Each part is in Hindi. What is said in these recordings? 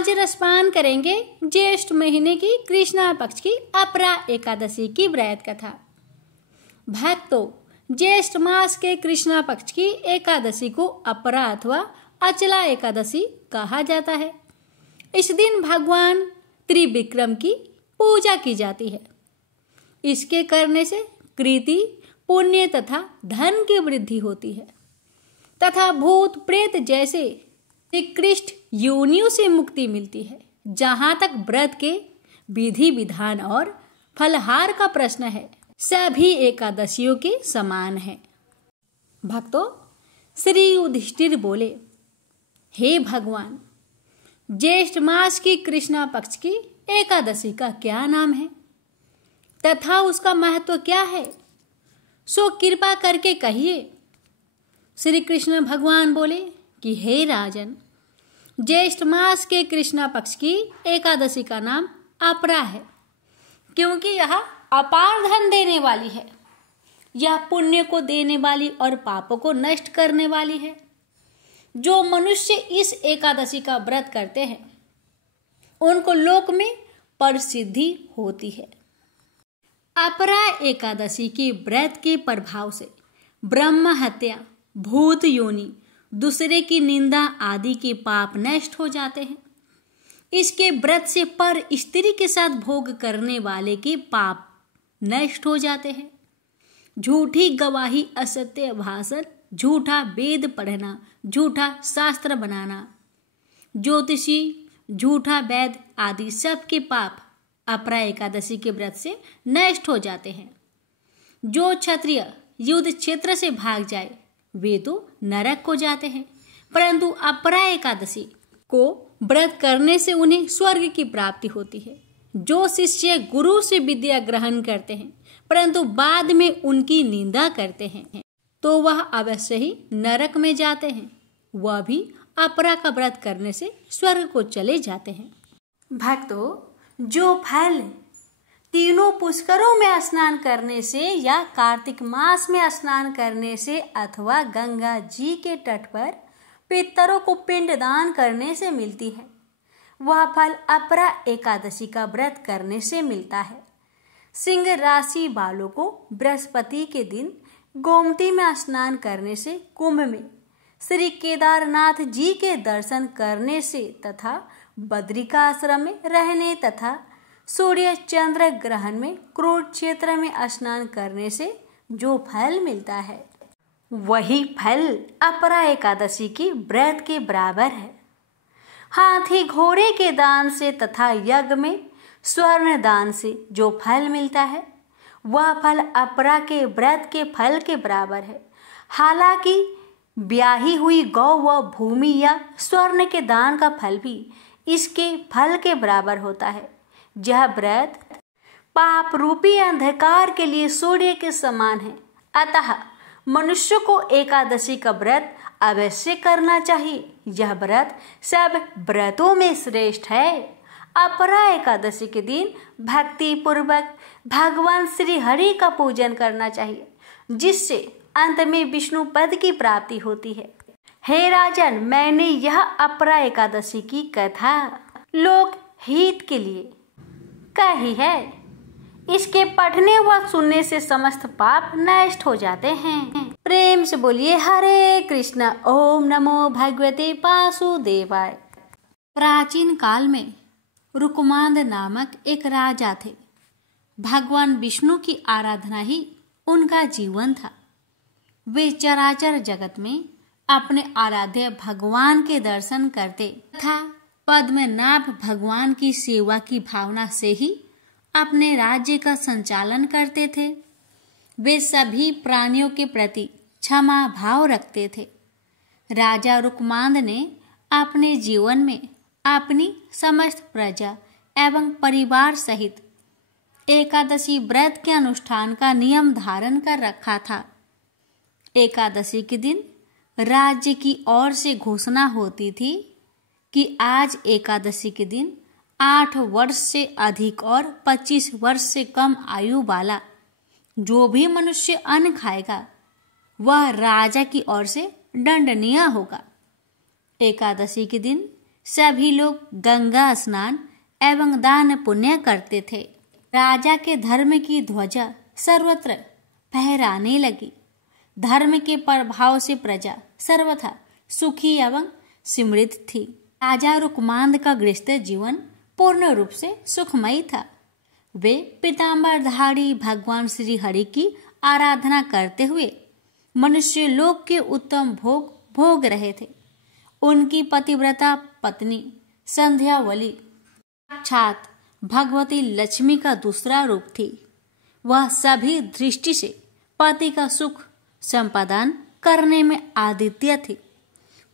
आज रसपान करेंगे ज्येष्ठ महीने की कृष्णा पक्ष की अपरा एकादशी की व्रत कथा। भक्तों, ज्येष्ठ मास के कृष्णा पक्ष की एकादशी को अपरा अथवा अचला एकादशी कहा जाता है। इस दिन भगवान त्रिविक्रम की पूजा की जाती है। इसके करने से कृति, पुण्य तथा धन की वृद्धि होती है तथा भूत प्रेत जैसे निकृष्ट योनियों से मुक्ति मिलती है। जहाँ तक व्रत के विधि विधान और फलहार का प्रश्न है, सभी एकादशियों के समान है। भक्तों, श्री युधिष्ठिर बोले, हे भगवान, ज्येष्ठ मास की कृष्णा पक्ष की एकादशी का क्या नाम है तथा उसका महत्व क्या है, सो कृपा करके कहिए। श्री कृष्ण भगवान बोले कि हे राजन, ज्येष्ठ मास के कृष्णा पक्ष की एकादशी का नाम अपरा है, क्योंकि यह अपार धन देने वाली है। यह पुण्य को देने वाली और पापों को नष्ट करने वाली है। जो मनुष्य इस एकादशी का व्रत करते हैं, उनको लोक में प्रसिद्धि होती है। अपरा एकादशी की व्रत के प्रभाव से ब्रह्म हत्या, भूत योनि, दूसरे की निंदा आदि के पाप नष्ट हो जाते हैं। इसके व्रत से पर स्त्री के साथ भोग करने वाले के पाप नष्ट हो जाते हैं। झूठी गवाही, असत्य भाषण, झूठा वेद पढ़ना, झूठा शास्त्र बनाना, ज्योतिषी, झूठा वैद आदि सब के पाप अपरा एकादशी के व्रत से नष्ट हो जाते हैं। जो क्षत्रिय युद्ध क्षेत्र से भाग जाए वे तो नरक को जाते हैं, परंतु अपरा एकादशी को व्रत करने से उन्हें स्वर्ग की प्राप्ति होती है। जो शिष्य गुरु से विद्या ग्रहण करते हैं परंतु बाद में उनकी निंदा करते हैं, तो वह अवश्य ही नरक में जाते हैं। वह भी अपरा का व्रत करने से स्वर्ग को चले जाते हैं। भक्तों, जो फल तीनों पुष्करों में स्नान करने से या कार्तिक मास में स्नान करने से अथवा गंगा जी के तट पर पितरों को पिंडदान करने से मिलती है, वह फल अपरा एकादशी का व्रत करने से मिलता है। सिंह राशि वालों को बृहस्पति के दिन गोमती में स्नान करने से, कुंभ में श्री केदारनाथ जी के दर्शन करने से तथा बद्रिकाश्रम में रहने तथा सूर्य चंद्र ग्रहण में कुरुक्षेत्र में स्नान करने से जो फल मिलता है, वही फल अपरा एकादशी की व्रत के बराबर है। हाथी घोड़े के दान से तथा यज्ञ में स्वर्ण दान से जो फल मिलता है, वह फल अपरा के व्रत के फल के बराबर है। हालांकि ब्याही हुई गौ व भूमि या स्वर्ण के दान का फल भी इसके फल के बराबर होता है। यह व्रत पाप रूपी अंधकार के लिए सूर्य के समान है। अतः मनुष्य को एकादशी का व्रत अवश्य करना चाहिए। यह व्रत सब व्रतों में श्रेष्ठ है। अपरा एकादशी के दिन भक्ति पूर्वक भगवान श्री हरि का पूजन करना चाहिए, जिससे अंत में विष्णु पद की प्राप्ति होती है। हे राजन, मैंने यह अपरा एकादशी की कथा लोक हित के लिए कही है। इसके पढ़ने व सुनने से समस्त पाप नष्ट हो जाते हैं। प्रेम से बोलिए हरे कृष्ण। ओम नमो भगवते वासुदेवाय। प्राचीन काल में रुकमांद नामक एक राजा थे। भगवान विष्णु की आराधना ही उनका जीवन था। वे चराचर जगत में अपने आराध्य भगवान के दर्शन करते तथा पद्मनाभ भगवान की सेवा की भावना से ही अपने राज्य का संचालन करते थे। वे सभी प्राणियों के प्रति क्षमा भाव रखते थे। राजा रुकमांद ने अपने जीवन में अपनी समस्त प्रजा एवं परिवार सहित एकादशी व्रत के अनुष्ठान का नियम धारण कर रखा था। एकादशी के दिन राज्य की ओर से घोषणा होती थी कि आज एकादशी के दिन 8 वर्ष से अधिक और 25 वर्ष से कम आयु वाला जो भी मनुष्य अन्न खाएगा वह राजा की ओर से दंडनीय होगा। एकादशी के दिन सभी लोग गंगा स्नान एवं दान पुण्य करते थे। राजा के धर्म की ध्वजा सर्वत्र फहराने लगी। धर्म के प्रभाव से प्रजा सर्वथा सुखी एवं समृद्ध थी। राजा रुकमांद का गृहस्थ जीवन पूर्ण रूप से सुखमयी था। वे पीतांबरधारी भगवान श्री हरि की आराधना करते हुए मनुष्य लोक के उत्तम भोग भोग रहे थे। उनकी पतिव्रता पत्नी संध्यावली साक्षात भगवती लक्ष्मी का दूसरा रूप थी। वह सभी दृष्टि से पति का सुख संपादन करने में आदित्य थी।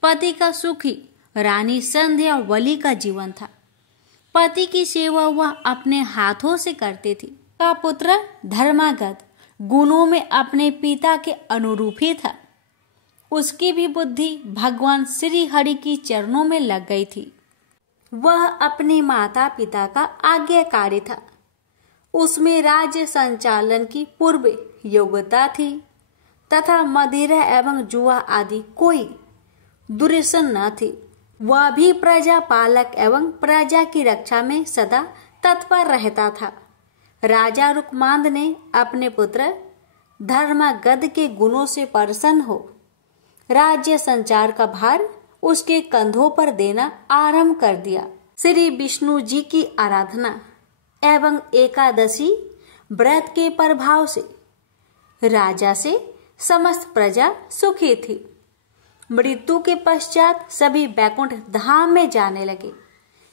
पति का सुख ही रानी संध्यावली का जीवन था। पति की सेवा वह अपने हाथों से करती थी। का पुत्र धर्मागत गुणों में अपने पिता के अनुरूप ही था। उसकी भी बुद्धि भगवान श्री हरि की चरणों में लग गई थी। वह अपने माता पिता का आज्ञाकारी था। उसमें राज्य संचालन की पूर्व योग्यता थी तथा मदिरा एवं जुआ आदि कोई दुर्व्यसन न थी। वह भी प्रजा पालक एवं प्रजा की रक्षा में सदा तत्पर रहता था। राजा रुकमांद ने अपने पुत्र धर्मागद के गुणों से प्रसन्न हो राज्य संचार का भार उसके कंधों पर देना आरंभ कर दिया। श्री विष्णु जी की आराधना एवं एकादशी व्रत के प्रभाव से राजा से समस्त प्रजा सुखी थी। मृत्यु के पश्चात सभी बैकुंठ धाम में जाने लगे।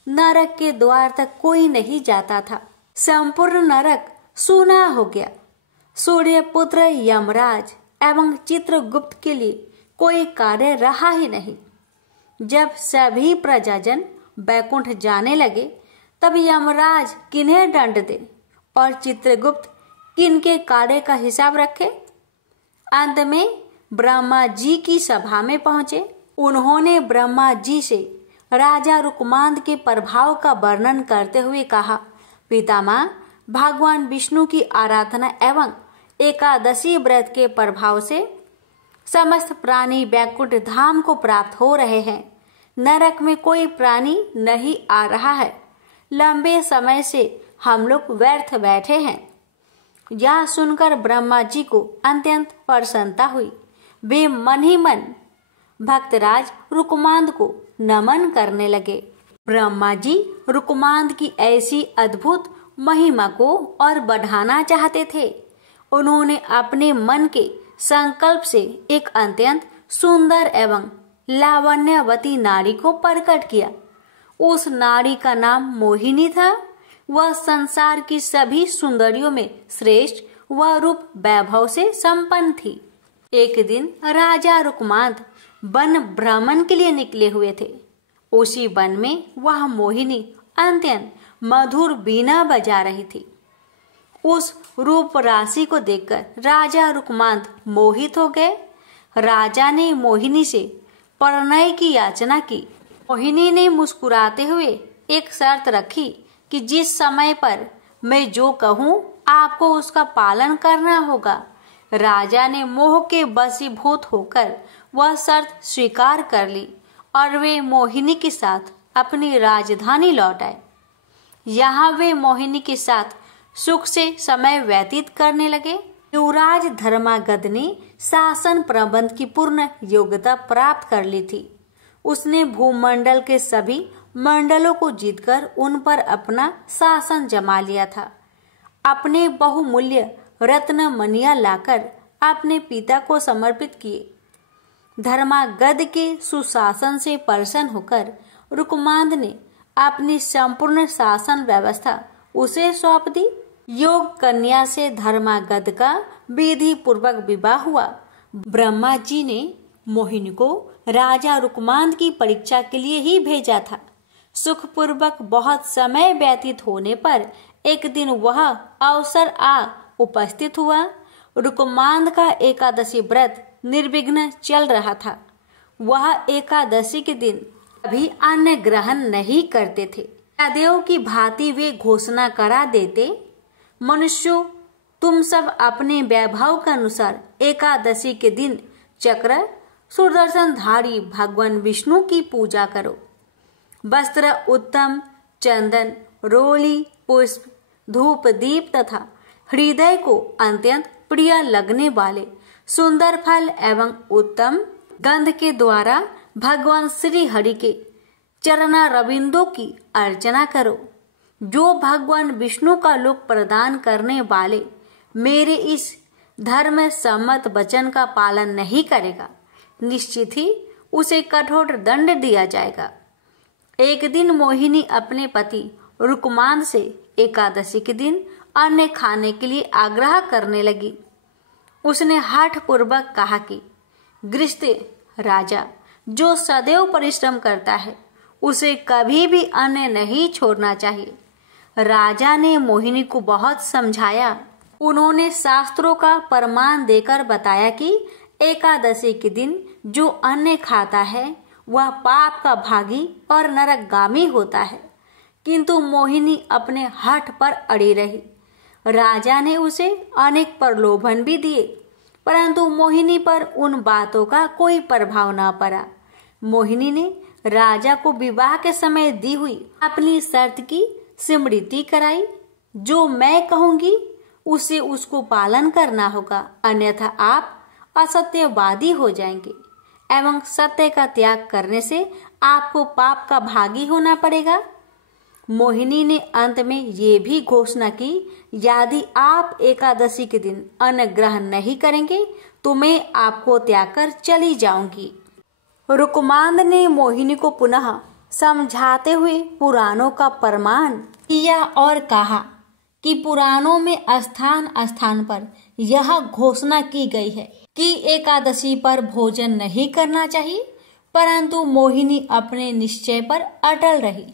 नरक के द्वार तक कोई नहीं जाता था। संपूर्ण नरक सूना हो गया। सूर्य पुत्र यमराज एवं चित्रगुप्त के लिए कोई कार्य रहा ही नहीं। जब सभी प्रजाजन बैकुंठ जाने लगे तब यमराज किन्हें दंड दे और चित्रगुप्त किनके कार्य का हिसाब रखे। अंत में ब्रह्मा जी की सभा में पहुंचे। उन्होंने ब्रह्मा जी से राजा रुकमांद के प्रभाव का वर्णन करते हुए कहा, पितामह, भगवान विष्णु की आराधना एवं एकादशी व्रत के प्रभाव से समस्त प्राणी बैकुंठ धाम को प्राप्त हो रहे हैं। नरक में कोई प्राणी नहीं आ रहा है। लंबे समय से हम लोग व्यर्थ बैठे हैं। यह सुनकर ब्रह्मा जी को अत्यंत प्रसन्नता हुई। वे मन ही मन भक्तराज रुकमांद को नमन करने लगे। ब्रह्मा जी रुकमांद की ऐसी अद्भुत महिमा को और बढ़ाना चाहते थे। उन्होंने अपने मन के संकल्प से एक अत्यंत सुंदर एवं लावण्यवती नारी को प्रकट किया। उस नारी का नाम मोहिनी था। वह संसार की सभी सुंदरियों में श्रेष्ठ व रूप वैभव से संपन्न थी। एक दिन राजा रुकमांद वन भ्रमण के लिए निकले हुए थे। उसी वन में वह मोहिनी अत्यंत मधुर बीना बजा रही थी। उस रूप राशि को देखकर राजा रुकमांद मोहित हो गए। राजा ने मोहिनी से प्रणय की याचना की। मोहिनी ने मुस्कुराते हुए एक शर्त रखी कि जिस समय पर मैं जो कहूँ आपको उसका पालन करना होगा। राजा ने मोह के वशीभूत होकर वह शर्त स्वीकार कर ली और वे मोहिनी के साथ अपनी राजधानी लौट आए। यहाँ वे मोहिनी के साथ सुख से समय व्यतीत करने लगे। युवराज धर्मागद ने शासन प्रबंध की पूर्ण योग्यता प्राप्त कर ली थी। उसने भूमंडल के सभी मंडलों को जीतकर उन पर अपना शासन जमा लिया था। अपने बहुमूल्य रत्न मणियां लाकर अपने पिता को समर्पित किए। धर्मागद के सुशासन से प्रसन्न होकर रुकमांद ने अपनी संपूर्ण शासन व्यवस्था उसे सौंप दी। योग कन्या से धर्मागद का विधि पूर्वक विवाह हुआ। ब्रह्मा जी ने मोहिनी को राजा रुकमांद की परीक्षा के लिए ही भेजा था। सुखपूर्वक बहुत समय व्यतीत होने पर एक दिन वह अवसर आ उपस्थित हुआ। रुकमांद का एकादशी व्रत निर्विघ्न चल रहा था। वह एकादशी के दिन कभी अन्न ग्रहण नहीं करते थे। देव की भांति वे घोषणा करा देते, मनुष्यों, तुम सब अपने वैभव के अनुसार एकादशी के दिन चक्र सुदर्शन धारी भगवान विष्णु की पूजा करो। वस्त्र उत्तम, चंदन, रोली, पुष्प, धूप, दीप तथा हृदय को अत्यंत प्रिय लगने वाले सुंदर फल एवं उत्तम गंध के द्वारा भगवान श्री हरि के चरणारविंदों की अर्चना करो। जो भगवान विष्णु का लोक प्रदान करने वाले मेरे इस धर्म सम्मत वचन का पालन नहीं करेगा, निश्चित ही उसे कठोर दंड दिया जाएगा। एक दिन मोहिनी अपने पति रुकमांद से एकादशी के दिन अन्न खाने के लिए आग्रह करने लगी। उसने हठ पूर्वक कहा कि गृहस्थ राजा जो सदैव परिश्रम करता है उसे कभी भी अन्न नहीं छोड़ना चाहिए। राजा ने मोहिनी को बहुत समझाया। उन्होंने शास्त्रों का प्रमाण देकर बताया कि एकादशी के दिन जो अन्न खाता है वह पाप का भागी और नरकगामी होता है, किंतु मोहिनी अपने हठ पर अड़ी रही। राजा ने उसे अनेक प्रलोभन भी दिए, परंतु मोहिनी पर उन बातों का कोई प्रभाव न पड़ा। मोहिनी ने राजा को विवाह के समय दी हुई अपनी शर्त की स्मृति कराई। जो मैं कहूंगी उसे उसको पालन करना होगा, अन्यथा आप असत्यवादी हो जाएंगे एवं सत्य का त्याग करने से आपको पाप का भागी होना पड़ेगा। मोहिनी ने अंत में ये भी घोषणा की, यदि आप एकादशी के दिन अन्न ग्रहण नहीं करेंगे तो मैं आपको त्याग कर चली जाऊंगी। रुकमांद ने मोहिनी को पुनः समझाते हुए पुराणों का प्रमाण किया और कहा कि पुराणों में स्थान स्थान पर यह घोषणा की गई है कि एकादशी पर भोजन नहीं करना चाहिए, परंतु मोहिनी अपने निश्चय पर अटल रही।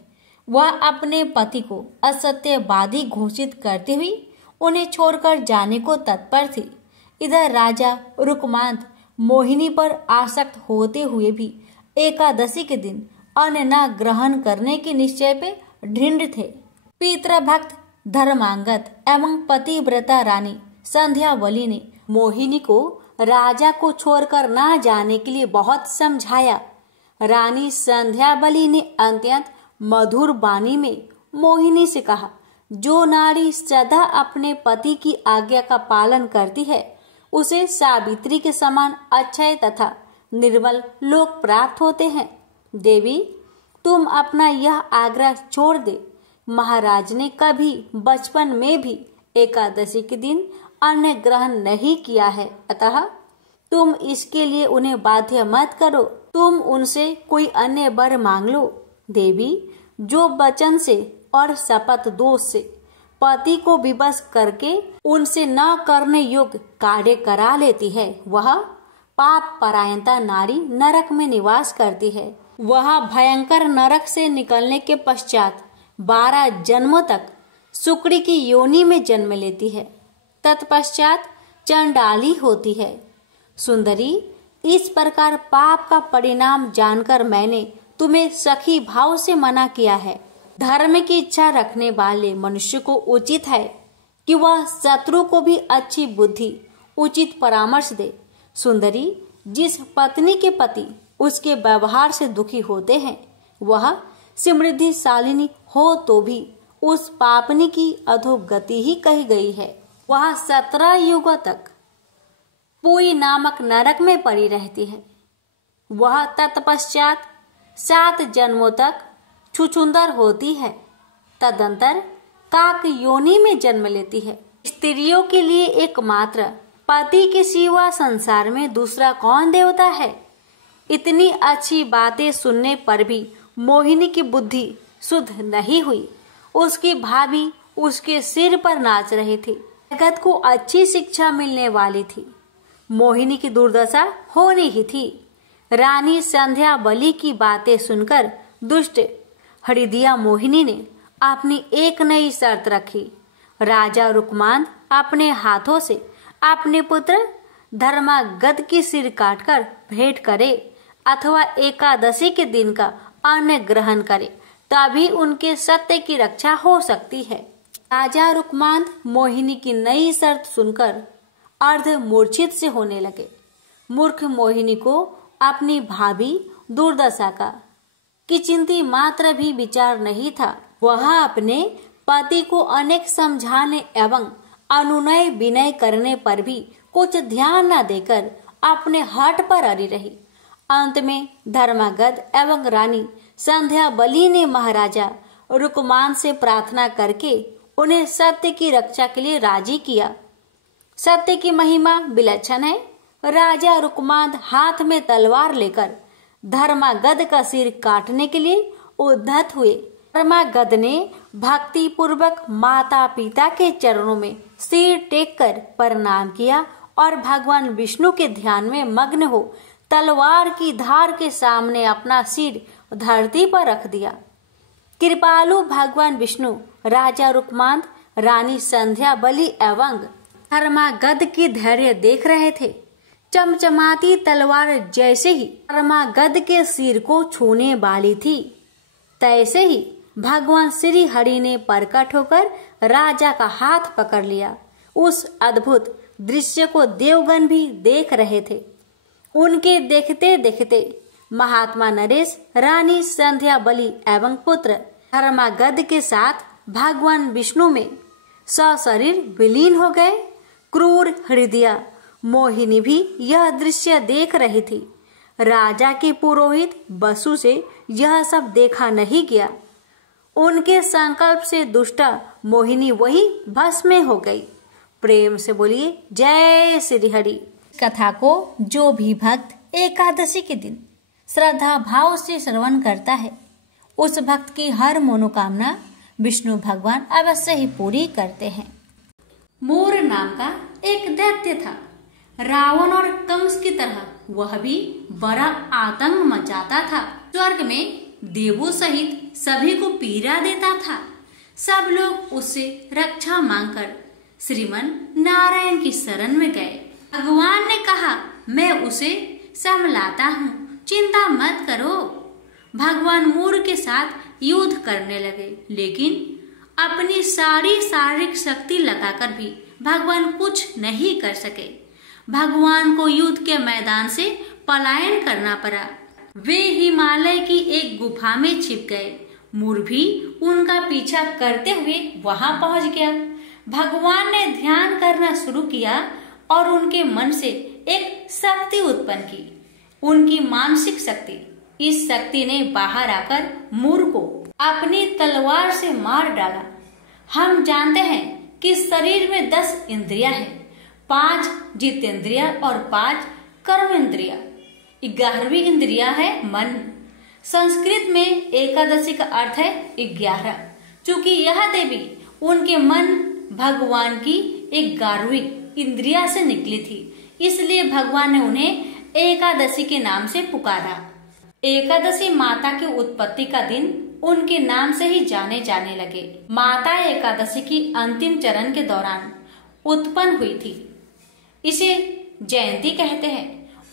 वह अपने पति को असत्यवादी घोषित करती हुई उन्हें छोड़कर जाने को तत्पर थी। इधर राजा रुकमांद मोहिनी पर आसक्त होते हुए भी एकादशी के दिन अन्न न ग्रहण करने के निश्चय पे दृढ़ थे। पितृभक्त धर्मांगत एवं पतिव्रता रानी संध्यावली ने मोहिनी को राजा को छोड़कर न जाने के लिए बहुत समझाया। रानी संध्यावली ने अत्यंत मधुर वाणी में मोहिनी से कहा, जो नारी सदा अपने पति की आज्ञा का पालन करती है उसे सावित्री के समान अक्षय तथा निर्मल लोक प्राप्त होते हैं। देवी, तुम अपना यह आग्रह छोड़ दे। महाराज ने कभी बचपन में भी एकादशी के दिन अन्न ग्रहण नहीं किया है, अतः तुम इसके लिए उन्हें बाध्य मत करो। तुम उनसे कोई अन्य वर मांग लो। देवी, जो वचन से और शपथ दोष से पति को विवश करके उनसे न करने योग्य कार्य करा लेती है, वह पाप परायणता नारी नरक में निवास करती है। वह भयंकर नरक से निकलने के पश्चात 12 जन्मों तक सुकड़ी की योनि में जन्म लेती है, तत्पश्चात चंडाली होती है। सुंदरी, इस प्रकार पाप का परिणाम जानकर मैंने तुम्हें सखी भाव से मना किया है। धर्म की इच्छा रखने वाले मनुष्य को उचित है कि वह शत्रु को भी अच्छी बुद्धि, उचित परामर्श दे। सुंदरी, जिस पत्नी के पति उसके व्यवहार से दुखी होते हैं, वह समृद्धिशालिनी हो तो भी उस पापनी की अधोगति ही कही गई है। वह 17 युगों तक पुई नामक नरक में पड़ी रहती है। वह तत्पश्चात 7 जन्मों तक छुछुंदर होती है, तदंतर काक योनि में जन्म लेती है। स्त्रियों के लिए एकमात्र पति के सिवा संसार में दूसरा कौन देवता है। इतनी अच्छी बातें सुनने पर भी मोहिनी की बुद्धि शुद्ध नहीं हुई। उसकी भाभी उसके सिर पर नाच रही थी। जगत को अच्छी शिक्षा मिलने वाली थी। मोहिनी की दुर्दशा होनी ही थी। रानी संध्यावली की बातें सुनकर दुष्ट हृदया मोहिनी ने अपनी एक नई शर्त रखी। राजा रुकमांद अपने हाथों से अपने पुत्र धर्मागत की सिर काटकर भेंट करे अथवा एकादशी के दिन का अन्न ग्रहण करे, तभी उनके सत्य की रक्षा हो सकती है। राजा रुकमांद मोहिनी की नई शर्त सुनकर अर्ध मूर्छित से होने लगे। मूर्ख मोहिनी को अपनी भाभी दुर्दशा का चिंती मात्र भी विचार नहीं था। वह अपने पति को अनेक समझाने एवं अनुनय विनय करने पर भी कुछ ध्यान न देकर अपने हठ पर अड़ी रही। अंत में धर्मागध एवं रानी संध्याबली ने महाराजा रुकमान से प्रार्थना करके उन्हें सत्य की रक्षा के लिए राजी किया। सत्य की महिमा विलक्षण है। राजा रुकमान हाथ में तलवार लेकर धर्मागध का सिर काटने के लिए उद्धत हुए। धर्मागध ने भक्ति पूर्वक माता पिता के चरणों में सिर टेक कर प्रणाम किया और भगवान विष्णु के ध्यान में मग्न हो तलवार की धार के सामने अपना सिर धरती पर रख दिया। कृपालु भगवान विष्णु राजा रुकमान, रानी संध्याबली एवं धर्मागध की धैर्य देख रहे थे। चमचमाती तलवार जैसे ही धर्मागध के सिर को छूने वाली थी, तैसे ही भगवान श्री हरि ने प्रकट होकर राजा का हाथ पकड़ लिया। उस अद्भुत दृश्य को देवगण भी देख रहे थे। उनके देखते देखते महात्मा नरेश, रानी संध्याबली एवं पुत्र धर्मागध के साथ भगवान विष्णु में सशरीर विलीन हो गए। क्रूर हृदया मोहिनी भी यह दृश्य देख रही थी। राजा के पुरोहित बसु से यह सब देखा नहीं गया। उनके संकल्प से दुष्टा मोहिनी वही भस्म में हो गई। प्रेम से बोलिए जय श्री हरि। कथा को जो भी भक्त एकादशी के दिन श्रद्धा भाव से श्रवण करता है, उस भक्त की हर मनोकामना विष्णु भगवान अवश्य ही पूरी करते हैं। मोर नाम का एक दैत्य था। रावण और कंस की तरह वह भी बड़ा आतंक मचाता था। स्वर्ग में देवों सहित सभी को पीड़ा देता था। सब लोग उससे रक्षा मांगकर श्रीमन नारायण की शरण में गए। भगवान ने कहा, मैं उसे संभलाता हूँ, चिंता मत करो। भगवान मोर के साथ युद्ध करने लगे, लेकिन अपनी सारी शारीरिक शक्ति लगाकर भी भगवान कुछ नहीं कर सके। भगवान को युद्ध के मैदान से पलायन करना पड़ा। वे हिमालय की एक गुफा में छिप गए। मोर भी उनका पीछा करते हुए वहां पहुंच गया। भगवान ने ध्यान करना शुरू किया और उनके मन से एक शक्ति उत्पन्न की, उनकी मानसिक शक्ति। इस शक्ति ने बाहर आकर मोर को अपनी तलवार से मार डाला। हम जानते हैं कि शरीर में 10 इंद्रियां हैं, 5 जितेंद्रिया और 5 कर्म इंद्रिया। 11वीं इंद्रिया है मन। संस्कृत में एकादशी का अर्थ है 11। चूंकि यह देवी उनके मन भगवान की 11वीं इंद्रिया से निकली थी, इसलिए भगवान ने उन्हें एकादशी के नाम से पुकारा। एकादशी माता की उत्पत्ति का दिन उनके नाम से ही जाने जाने लगे। माता एकादशी की अंतिम चरण के दौरान उत्पन्न हुई थी, इसे जयंती कहते हैं।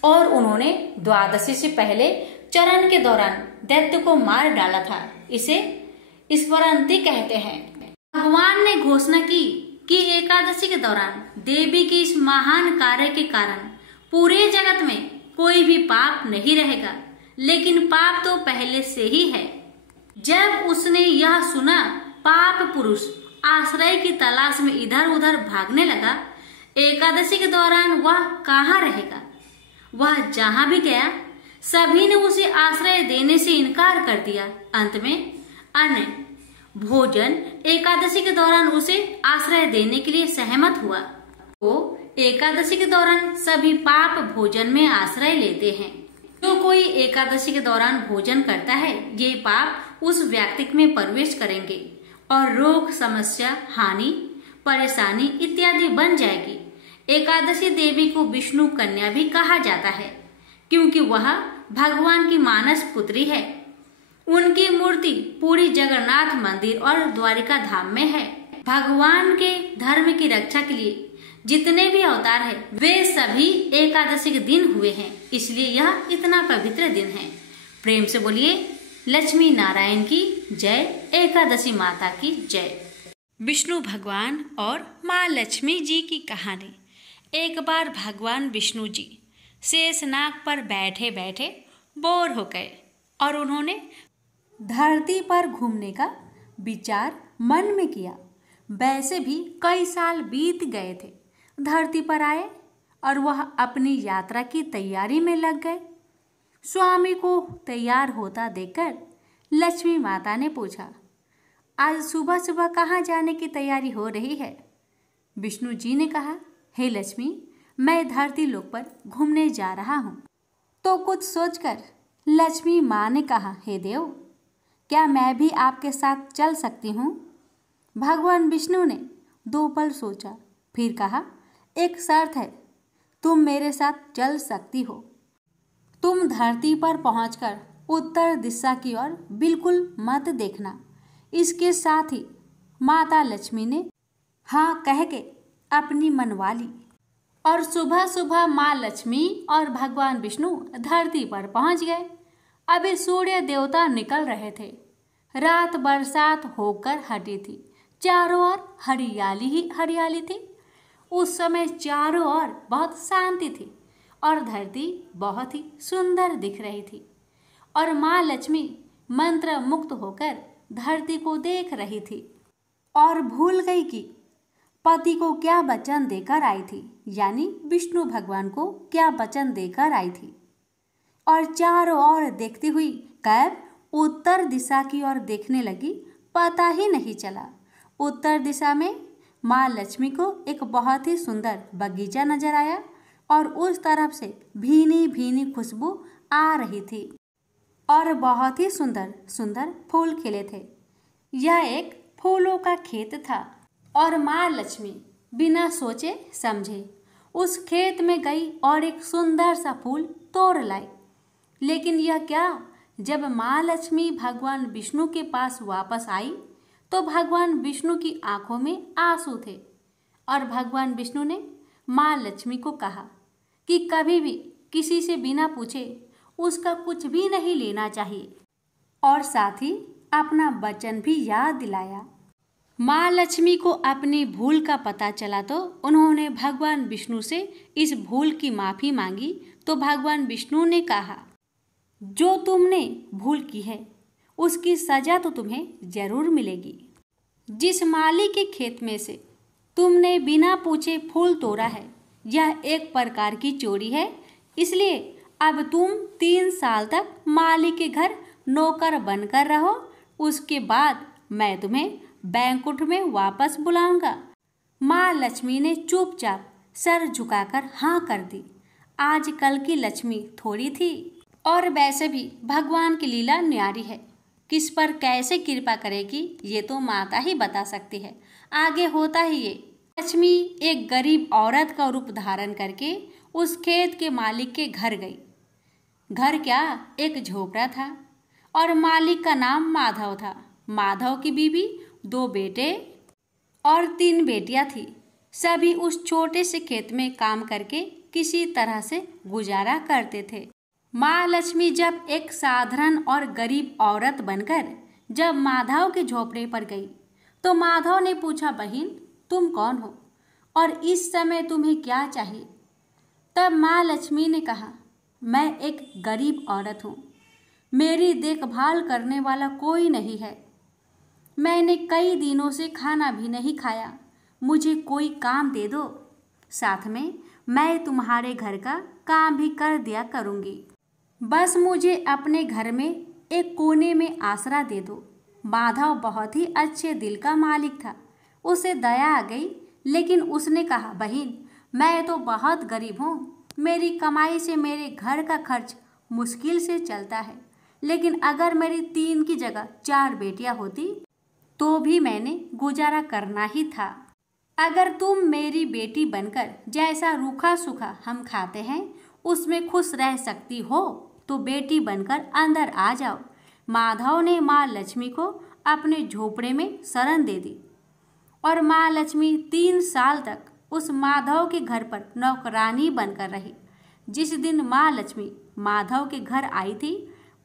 और उन्होंने द्वादशी से पहले चरण के दौरान दैत्य को मार डाला था, इसे स्मरणती कहते हैं। भगवान ने घोषणा की कि एकादशी के दौरान देवी के इस महान कार्य के कारण पूरे जगत में कोई भी पाप नहीं रहेगा, लेकिन पाप तो पहले से ही है। जब उसने यह सुना, पाप पुरुष आश्रय की तलाश में इधर उधर भागने लगा। एकादशी के दौरान वह कहाँ रहेगा? वह जहाँ भी गया, सभी ने उसे आश्रय देने से इनकार कर दिया। अंत में अन्न भोजन एकादशी के दौरान उसे आश्रय देने के लिए सहमत हुआ। वो एकादशी के दौरान सभी पाप भोजन में आश्रय लेते हैं। जो कोई एकादशी के दौरान भोजन करता है, ये पाप उस व्यक्ति में प्रवेश करेंगे और रोग, समस्या, हानि, परेशानी इत्यादि बन जाएगी। एकादशी देवी को विष्णु कन्या भी कहा जाता है, क्योंकि वह भगवान की मानस पुत्री है। उनकी मूर्ति पूरी जगन्नाथ मंदिर और द्वारिका धाम में है। भगवान के धर्म की रक्षा के लिए जितने भी अवतार है, वे सभी एकादशी के दिन हुए हैं, इसलिए यह इतना पवित्र दिन है। प्रेम से बोलिए लक्ष्मी नारायण की जय, एकादशी माता की जय। विष्णु भगवान और माँ लक्ष्मी जी की कहानी। एक बार भगवान विष्णु जी शेषनाग पर बैठे बैठे बोर हो गए और उन्होंने धरती पर घूमने का विचार मन में किया। वैसे भी कई साल बीत गए थे। धरती पर आए और वह अपनी यात्रा की तैयारी में लग गए। स्वामी को तैयार होता देखकर लक्ष्मी माता ने पूछा, आज सुबह सुबह कहाँ जाने की तैयारी हो रही है? विष्णु जी ने कहा, हे लक्ष्मी, मैं धरती लोक पर घूमने जा रहा हूँ। तो कुछ सोचकर लक्ष्मी माँ ने कहा, हे देव, क्या मैं भी आपके साथ चल सकती हूँ? भगवान विष्णु ने 2 पल सोचा, फिर कहा, एक शर्त है, तुम मेरे साथ चल सकती हो। तुम धरती पर पहुंचकर उत्तर दिशा की ओर बिल्कुल मत देखना। इसके साथ ही माता लक्ष्मी ने हाँ कह के अपनी मनवा ली और सुबह सुबह माँ लक्ष्मी और भगवान विष्णु धरती पर पहुंच गए। अभी सूर्य देवता निकल रहे थे। रात बरसात होकर हटी थी। चारों ओर हरियाली ही हरियाली थी। उस समय चारों ओर बहुत शांति थी और धरती बहुत ही सुंदर दिख रही थी। और माँ लक्ष्मी मंत्र मुक्त होकर धरती को देख रही थी और भूल गई कि पति को क्या वचन देकर आई थी, यानी विष्णु भगवान को क्या वचन देकर आई थी। और चारों ओर देखती हुई कब उत्तर दिशा की ओर देखने लगी, पता ही नहीं चला। उत्तर दिशा में माँ लक्ष्मी को एक बहुत ही सुंदर बगीचा नजर आया और उस तरफ से भीनी भीनी खुशबू आ रही थी और बहुत ही सुंदर सुंदर फूल खिले थे। यह एक फूलों का खेत था और माँ लक्ष्मी बिना सोचे समझे उस खेत में गई और एक सुंदर सा फूल तोड़ लाई। लेकिन यह क्या, जब माँ लक्ष्मी भगवान विष्णु के पास वापस आई तो भगवान विष्णु की आंखों में आंसू थे और भगवान विष्णु ने माँ लक्ष्मी को कहा कि कभी भी किसी से बिना पूछे उसका कुछ भी नहीं लेना चाहिए और साथ ही अपना वचन भी याद दिलाया। माँ लक्ष्मी को अपनी भूल का पता चला तो उन्होंने भगवान विष्णु से इस भूल की माफ़ी मांगी। तो भगवान विष्णु ने कहा, जो तुमने भूल की है उसकी सज़ा तो तुम्हें जरूर मिलेगी। जिस माली के खेत में से तुमने बिना पूछे फूल तोड़ा है, यह एक प्रकार की चोरी है। इसलिए अब तुम 3 साल तक माली के घर नौकर बनकर रहो। उसके बाद मैं तुम्हें बैंकुट में वापस बुलाऊंगा। माँ लक्ष्मी ने चुपचाप सर झुकाकर हाँ कर दी। आजकल की लक्ष्मी थोड़ी थी और वैसे भी भगवान की लीला न्यारी है। किस पर कैसे कृपा करेगी ये तो माता ही बता सकती है। आगे होता ही ये, लक्ष्मी एक गरीब औरत का रूप धारण करके उस खेत के मालिक के घर गई। घर क्या, एक झोपड़ा था और मालिक का नाम माधव था। माधव की बीवी, 2 बेटे और 3 बेटियां थी। सभी उस छोटे से खेत में काम करके किसी तरह से गुजारा करते थे। माँ लक्ष्मी जब एक साधारण और गरीब औरत बनकर जब माधव के झोपड़े पर गई तो माधव ने पूछा, बहन तुम कौन हो और इस समय तुम्हें क्या चाहिए? तब माँ लक्ष्मी ने कहा, मैं एक गरीब औरत हूँ। मेरी देखभाल करने वाला कोई नहीं है। मैंने कई दिनों से खाना भी नहीं खाया। मुझे कोई काम दे दो, साथ में मैं तुम्हारे घर का काम भी कर दिया करूँगी। बस मुझे अपने घर में एक कोने में आसरा दे दो। माधव बहुत ही अच्छे दिल का मालिक था। उसे दया आ गई, लेकिन उसने कहा, बहन मैं तो बहुत गरीब हूँ। मेरी कमाई से मेरे घर का खर्च मुश्किल से चलता है। लेकिन अगर मेरी 3 की जगह 4 बेटियां होती तो भी मैंने गुजारा करना ही था। अगर तुम मेरी बेटी बनकर जैसा रूखा सूखा हम खाते हैं उसमें खुश रह सकती हो तो बेटी बनकर अंदर आ जाओ। माधव ने माँ लक्ष्मी को अपने झोपड़े में शरण दे दी और माँ लक्ष्मी 3 साल तक उस माधव के घर पर नौकरानी बनकर रही। जिस दिन माँ लक्ष्मी माधव के घर आई थी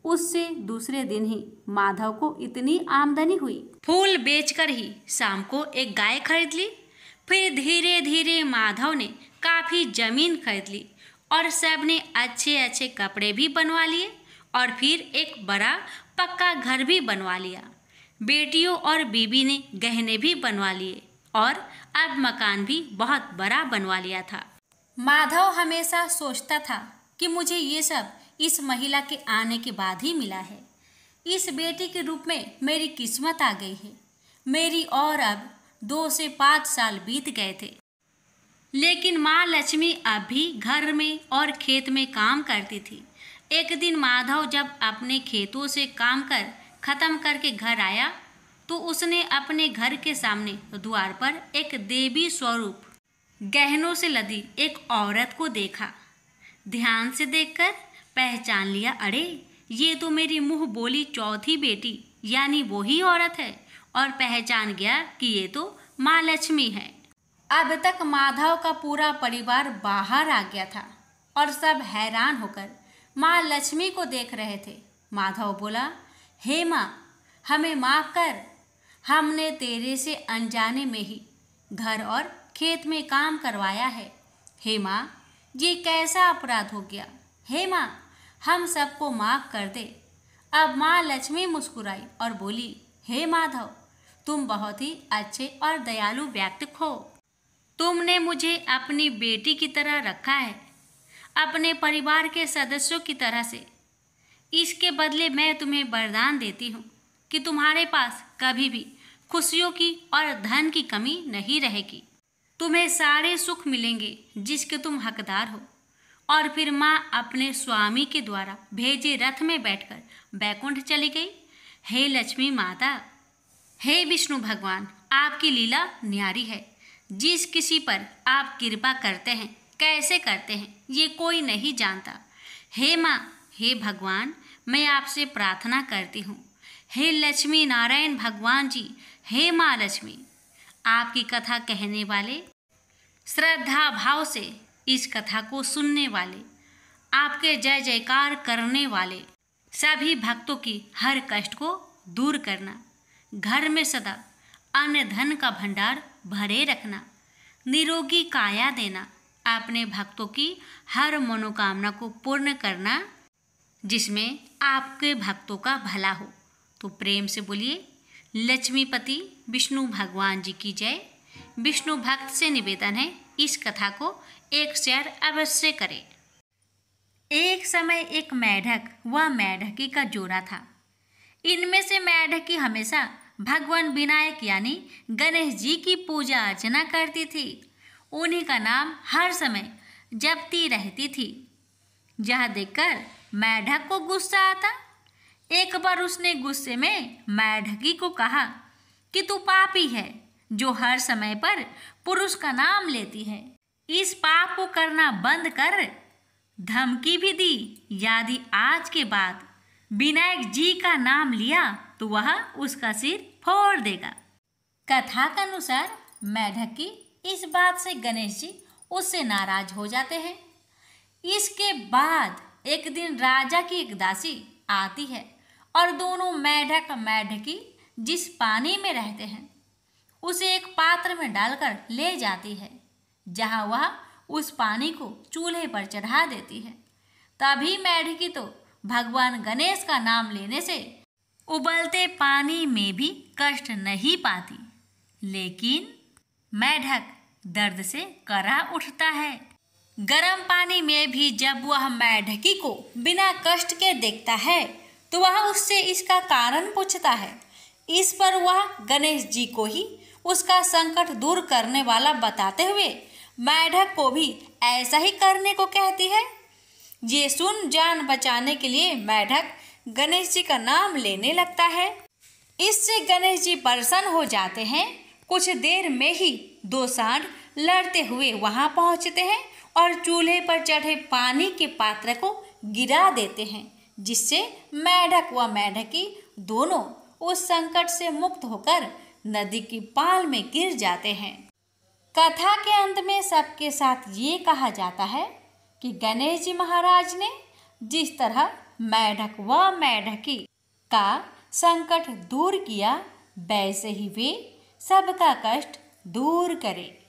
उससे दूसरे दिन ही माधव को इतनी आमदनी हुई, फूल बेचकर ही शाम को एक गाय खरीद ली। फिर धीरे धीरे माधव ने काफ़ी जमीन खरीद ली और सबने अच्छे अच्छे कपड़े भी बनवा लिए और फिर एक बड़ा पक्का घर भी बनवा लिया। बेटियों और बीबी ने गहने भी बनवा लिए और अब मकान भी बहुत बड़ा बनवा लिया था। माधव हमेशा सोचता था कि मुझे ये सब इस महिला के आने के बाद ही मिला है। इस बेटी के रूप में मेरी किस्मत आ गई है। मेरी और अब 2 से 5 साल बीत गए थे। लेकिन माँ लक्ष्मी अब भी घर में और खेत में काम करती थी। एक दिन माधव जब अपने खेतों से काम कर खत्म करके घर आया तो उसने अपने घर के सामने द्वार पर एक देवी स्वरूप गहनों से लदी एक औरत को देखा। ध्यान से देखकर पहचान लिया, अरे ये तो मेरी मुंह बोली चौथी बेटी यानी वही औरत है, और पहचान गया कि ये तो माँ लक्ष्मी है। अब तक माधव का पूरा परिवार बाहर आ गया था और सब हैरान होकर माँ लक्ष्मी को देख रहे थे। माधव बोला, हे माँ, हमें माफ कर, हमने तेरे से अनजाने में ही घर और खेत में काम करवाया है। हे माँ, ये कैसा अपराध हो गया। हे माँ, हम सबको माफ कर दे। अब माँ लक्ष्मी मुस्कुराई और बोली, हे माधव, तुम बहुत ही अच्छे और दयालु व्यक्ति हो। तुमने मुझे अपनी बेटी की तरह रखा है, अपने परिवार के सदस्यों की तरह से। इसके बदले मैं तुम्हें वरदान देती हूँ कि तुम्हारे पास कभी भी खुशियों की और धन की कमी नहीं रहेगी। तुम्हें सारे सुख मिलेंगे जिसके तुम हकदार हो। और फिर माँ अपने स्वामी के द्वारा भेजे रथ में बैठकर बैकुंठ चली गई। हे लक्ष्मी माता, हे विष्णु भगवान, आपकी लीला न्यारी है। जिस किसी पर आप कृपा करते हैं, कैसे करते हैं, ये कोई नहीं जानता। हे माँ, हे भगवान, मैं आपसे प्रार्थना करती हूँ। हे लक्ष्मी नारायण भगवान जी, हे माँ लक्ष्मी, आपकी कथा कहने वाले, श्रद्धा भाव से इस कथा को सुनने वाले, आपके जय जयकार करने वाले सभी भक्तों की हर कष्ट को दूर करना, घर में सदा अन्न धन का भंडार भरे रखना, निरोगी काया देना, अपने भक्तों की हर मनोकामना को पूर्ण करना जिसमें आपके भक्तों का भला हो। तो प्रेम से बोलिए, लक्ष्मीपति विष्णु भगवान जी की जय। विष्णु भक्त से निवेदन है, इस कथा को एक शेयर अवश्य करें। एक समय एक मेढक व मेढकी का जोड़ा था। इनमें से मेढकी हमेशा भगवान विनायक यानी गणेश जी की पूजा अर्चना करती थी। उन्हीं का नाम हर समय जपती रहती थी। यह देखकर मेढक को गुस्सा आता। एक बार उसने गुस्से में मेढकी को कहा कि तू पापी है जो हर समय पर पुरुष का नाम लेती है। इस पाप को करना बंद कर। धमकी भी दी, यदि आज के बाद विनायक जी का नाम लिया तो वह उसका सिर फोड़ देगा। कथा के अनुसार मेढकी इस बात से गणेश जी उससे नाराज हो जाते हैं। इसके बाद एक दिन राजा की एक दासी आती है और दोनों मेढक मेढकी जिस पानी में रहते हैं उसे एक पात्र में डालकर ले जाती है, जहां वह उस पानी को चूल्हे पर चढ़ा देती है। तभी मेढकी तो भगवान गणेश का नाम लेने से उबलते पानी में भी कष्ट नहीं पाती, लेकिन मेढक दर्द से करा उठता है। गर्म पानी में भी जब वह मेढकी को बिना कष्ट के देखता है तो वह उससे इसका कारण पूछता है। इस पर वह गणेश जी को ही उसका संकट दूर करने वाला बताते हुए मेढक को भी ऐसा ही करने को कहती है। ये सुन जान बचाने के लिए मेढक गणेश जी का नाम लेने लगता है। इससे गणेश जी प्रसन्न हो जाते हैं। कुछ देर में ही 2 सांड लड़ते हुए वहां पहुंचते हैं और चूल्हे पर चढ़े पानी के पात्र को गिरा देते हैं, जिससे मेढक व मेढकी दोनों उस संकट से मुक्त होकर नदी की पाल में गिर जाते हैं। कथा के अंत में सबके साथ ये कहा जाता है कि गणेश जी महाराज ने जिस तरह मेढक व मेढकी का संकट दूर किया, वैसे ही वे सबका कष्ट दूर करें।